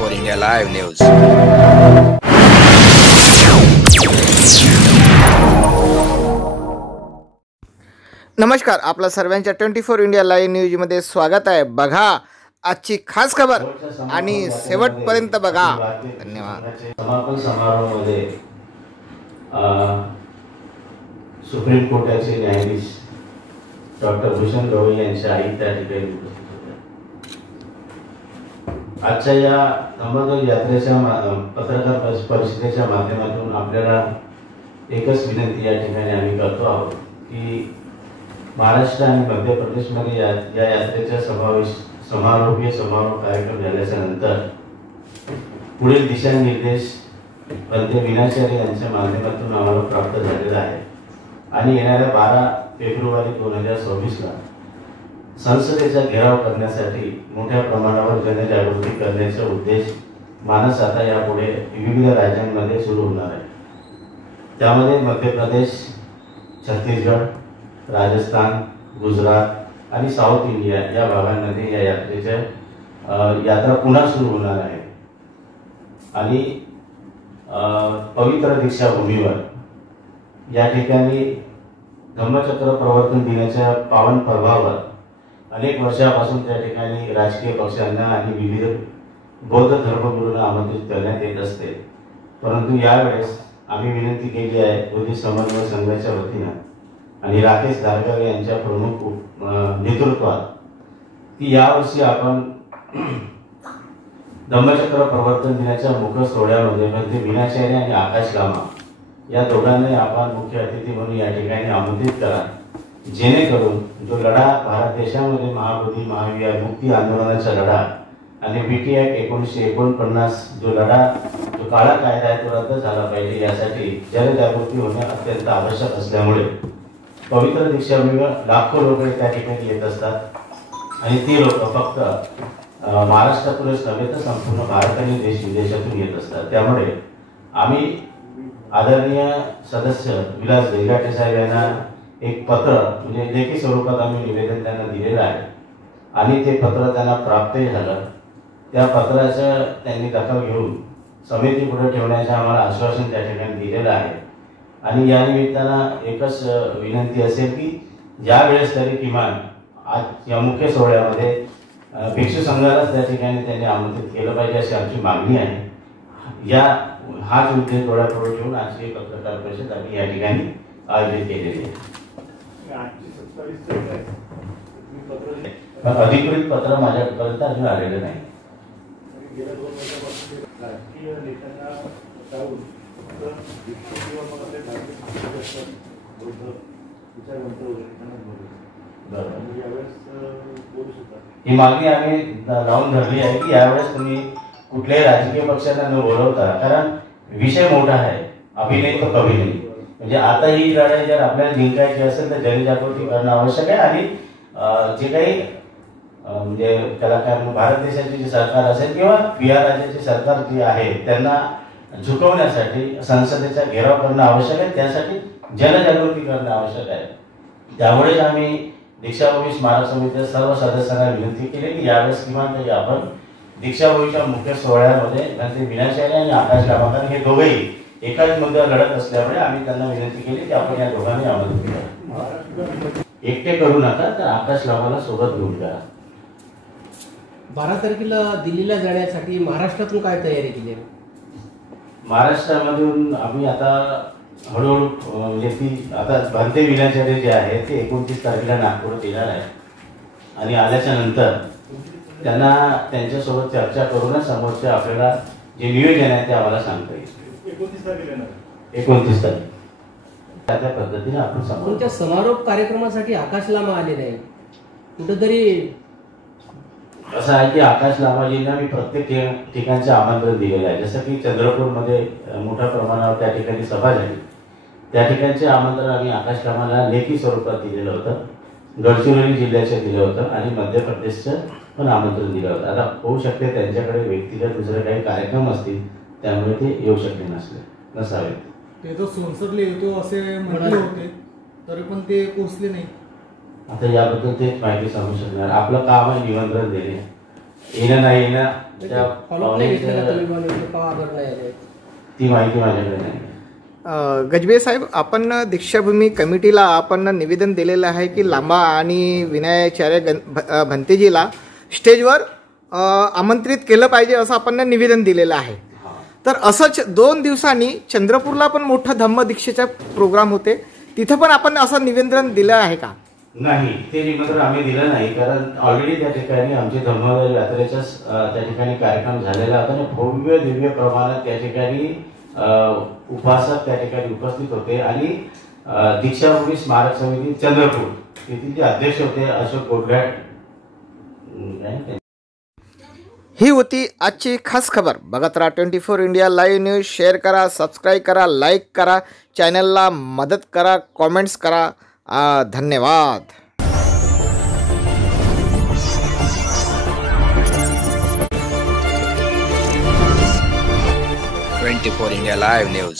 24 India live news. नमस्कार, आपलं सर्वांच्या 24 इंडिया लाईव्ह न्यूजमध्ये स्वागत आहे। बघा आजची खास खबर आणि शेवटपर्यंत बघा। धन्यवाद। समापन समारोहामध्ये सुप्रीम कोर्टाचे न्यायाधीश डॉक्टर भूषण गवई यांच्या आई त्या ठिकाणी उपस्थित होत्या। आजच्या या धम्मध्वज यात्रेच्या पत्रकार परिषदेच्या माध्यमातून आपल्याला एकच विनंती या ठिकाणी आम्ही करतो आहोत की महाराष्ट्र आणि मध्य प्रदेशमध्ये या यात्रेचा समारोह कार्यक्रम झाल्याच्या नंतर पुढील दिशानिर्देश पंत विनाचार्य यांच्या माध्यमातून आम्हाला प्राप्त झालेला आहे आणि येणाऱ्या 12 फेब्रुवारी 2026 ला संसदेचा घेराव करण्यासाठी मोठ्या प्रमाणावर जनजागृती करण्याचा उद्देश मानस आता यापुढे विविध राज्यांमध्ये सुरू होणार आहे। त्यामध्ये मध्य प्रदेश, छत्तीसगड, राजस्थान, गुजरात आणि साऊथ इंडिया या भागांमध्ये या यात्रा पुन्हा सुरू होणार आहे आणि पवित्र दीक्षाभूमीवर या ठिकाणी धम्मचक्र प्रवर्तन दिनाच्या पावन पर्वावर अनेक वर्षापासून त्या ठिकाणी राजकीय पक्षांना आणि विविध बौद्ध धर्मगुरूंना आमंत्रित करण्यात येत असते, परंतु यावेळेस आम्ही विनंती केली आहे बौद्ध समन्वय संघाच्या वतीनं आणि राकेश धारगाव यांच्या प्रमुख नेतृत्वात की यावर्षी आपण धम्मचक्र प्रवर्तन दिनाच्या मुख्य सोहळ्यामध्ये म्हणजे विनाचार्य आणि आकाश लामा या दोघांना आपण मुख्य अतिथी म्हणून या ठिकाणी आमंत्रित करा, जेणेकरून जो लढा भारत देशामध्ये महाबोधी महाविहार मुक्ती आंदोलनाचा लढा आणि बीटी ऍक्ट 1949 जो लढा जो काळा कायदा आहे तो रद्द झाला पाहिजे, यासाठी जनजागृती होणे अत्यंत आवश्यक असल्यामुळे पवित्र दीक्षाभूमीवर लाखो लोक त्या ठिकाणी येत असतात आणि ती लोक फक्त महाराष्ट्रातूनच नव्हे तर संपूर्ण भारत आणि देश विदेशातून येत असतात। त्यामुळे आम्ही आदरणीय सदस्य विलास देगाटे साहेब यांना एक पत्र म्हणजे लेखी स्वरूपात आम्ही निवेदन त्यांना दिलेलं आहे आणि ते पत्र त्यांना प्राप्तही झालं। त्या पत्राचं त्यांनी दखल घेऊन समिती पुढे ठेवण्याचं आम्हाला आश्वासन त्या ठिकाणी दिलेलं आहे आणि या निमित्तानं एकच विनंती असेल की ज्यावेळेस तरी किमान आज या मुख्य सोहळ्यामध्ये भिक्षू संघालाच त्या ठिकाणी त्यांनी आमंत्रित केलं पाहिजे अशी आमची मागणी आहे। हाच उद्देश डोळ्यापुढे ठेवून आजची पत्रकार परिषद आम्ही या ठिकाणी आयोजित केलेली आहे। अधिकृत पत्र माझ्यापर्यंत अजून आलेलं नाही। ही मागणी आम्ही लावून धरली आहे की यावेळेस तुम्ही कुठल्याही राजकीय पक्षांना न बोलवता, कारण विषय मोठा आहे, अभिनय तो कभी नाही। म्हणजे आता ही लढाई जर आपल्याला जिंकायची असेल तर जनजागृती करणं आवश्यक आहे आणि जे काही म्हणजे त्याला काय भारत देशाचे जे सरकार असेल किंवा बिहार राज्याचे सरकार जे आहे त्यांना झुकवण्यासाठी संसदेचा घेराव करणं आवश्यक आहे, त्यासाठी जनजागृती करणं आवश्यक आहे। त्यामुळेच आम्ही दीक्षाभूमी स्मारक समितीच्या सर्व सदस्यांना विनंती केली की यावेळेस किमान तरी आपण दीक्षाभूमीच्या मुख्य सोहळ्यामध्ये म्हणजे विनाचार्य आणि आकाश लामा हे दोघेही एकाच मुद्द्यावर लढत असल्यामुळे आम्ही त्यांना विनंती केली की आपण या दोघांनी आमंत्रित करा, एकटे करू नका तर आकाश लामाला सोबत घेऊन करा। 12 तारखेला दिल्लीला जाण्यासाठी महाराष्ट्रातून काय तयारी केली आहे? महाराष्ट्रामधून आम्ही आता हळूहळू म्हणजे ती आता भंते विनाचार्य जे आहे ते 29 तारखेला नागपूरात येणार आहे आणि आल्याच्या नंतर त्यांना त्यांच्यासोबत चर्चा करूनच समोरचे आपल्याला जे नियोजन आहे ते आम्हाला सांगता येईल। 29 तारीख त्या पद्धतीने आपण तुमच्या समारोप कार्यक्रमासाठी आकाश लामा आले नाही, कुठेतरी असं आहे की आकाश लामाजींना मी प्रत्येक ठिकाणचे आमंत्रण दिलेलं आहे। जसं की चंद्रपूरमध्ये मोठ्या प्रमाणावर त्या ठिकाणी सभा झाली, त्या ठिकाणचे आमंत्रण आम्ही आकाश लामाला लेखी स्वरूपात दिलेलं होतं, गडचिरोली जिल्ह्याचे दिलं होतं आणि मध्य प्रदेशचं पण आमंत्रण दिलं होतं। आता होऊ शकते त्यांच्याकडे व्यक्तिगत दुसरे काही कार्यक्रम असतील त्यामुळे ते येऊ शकले नसावे। ते तो संसदला येतो असे म्हटले होते तरी पण ते पोहोचले नाही। आता याबद्दल तेच माहिती सांगू शकणार। आपलं काम आहे निमंत्रण देणे येणं नाही येणं त्या फॉलोअप नाही घेतलं का पाहुण्याच्या- तुम्ही बा नेमकं का आगर नाही आले? ती माहिती माझ्याकडे नाही. गजबे साहेब, आपण दीक्षाभूमी कमिटीला आपण निवेदन दिलेलं आहे की लांबा आणि विनयाचार्य भंतेजीला स्टेजवर आमंत्रित केलं पाहिजे असं आपण निवेदन दिलेलं आहे. तर असंच 2 दिवसांनी चंद्रपूरला पण मोठा धम्मदीक्षेचा प्रोग्राम होते, तिथं पण आपण असं निवेदन दिलं आहे का? नाही, ते निमंत्रण आम्ही दिलं नाही, कारण ऑलरेडी त्या ठिकाणी आमचे धम्म यात्रेचा त्या ठिकाणी कार्यक्रम झालेला होता आणि भव्य दिव्य प्रमाणात त्या ठिकाणी उपासक त्या ठिकाणी उपस्थित होते आणि दीक्षाभूमी स्मारक समिती चंद्रपूर तिथे जे अध्यक्ष होते अशोक गोडघाट. ही होती आजची खास खबर. बघत राहा 24 इंडिया लाईव्ह न्यूज. शेअर करा, सबस्क्राईब करा, लाईक करा, चॅनलला मदत करा, कॉमेंट्स करा. धन्यवाद. 24 India Live News.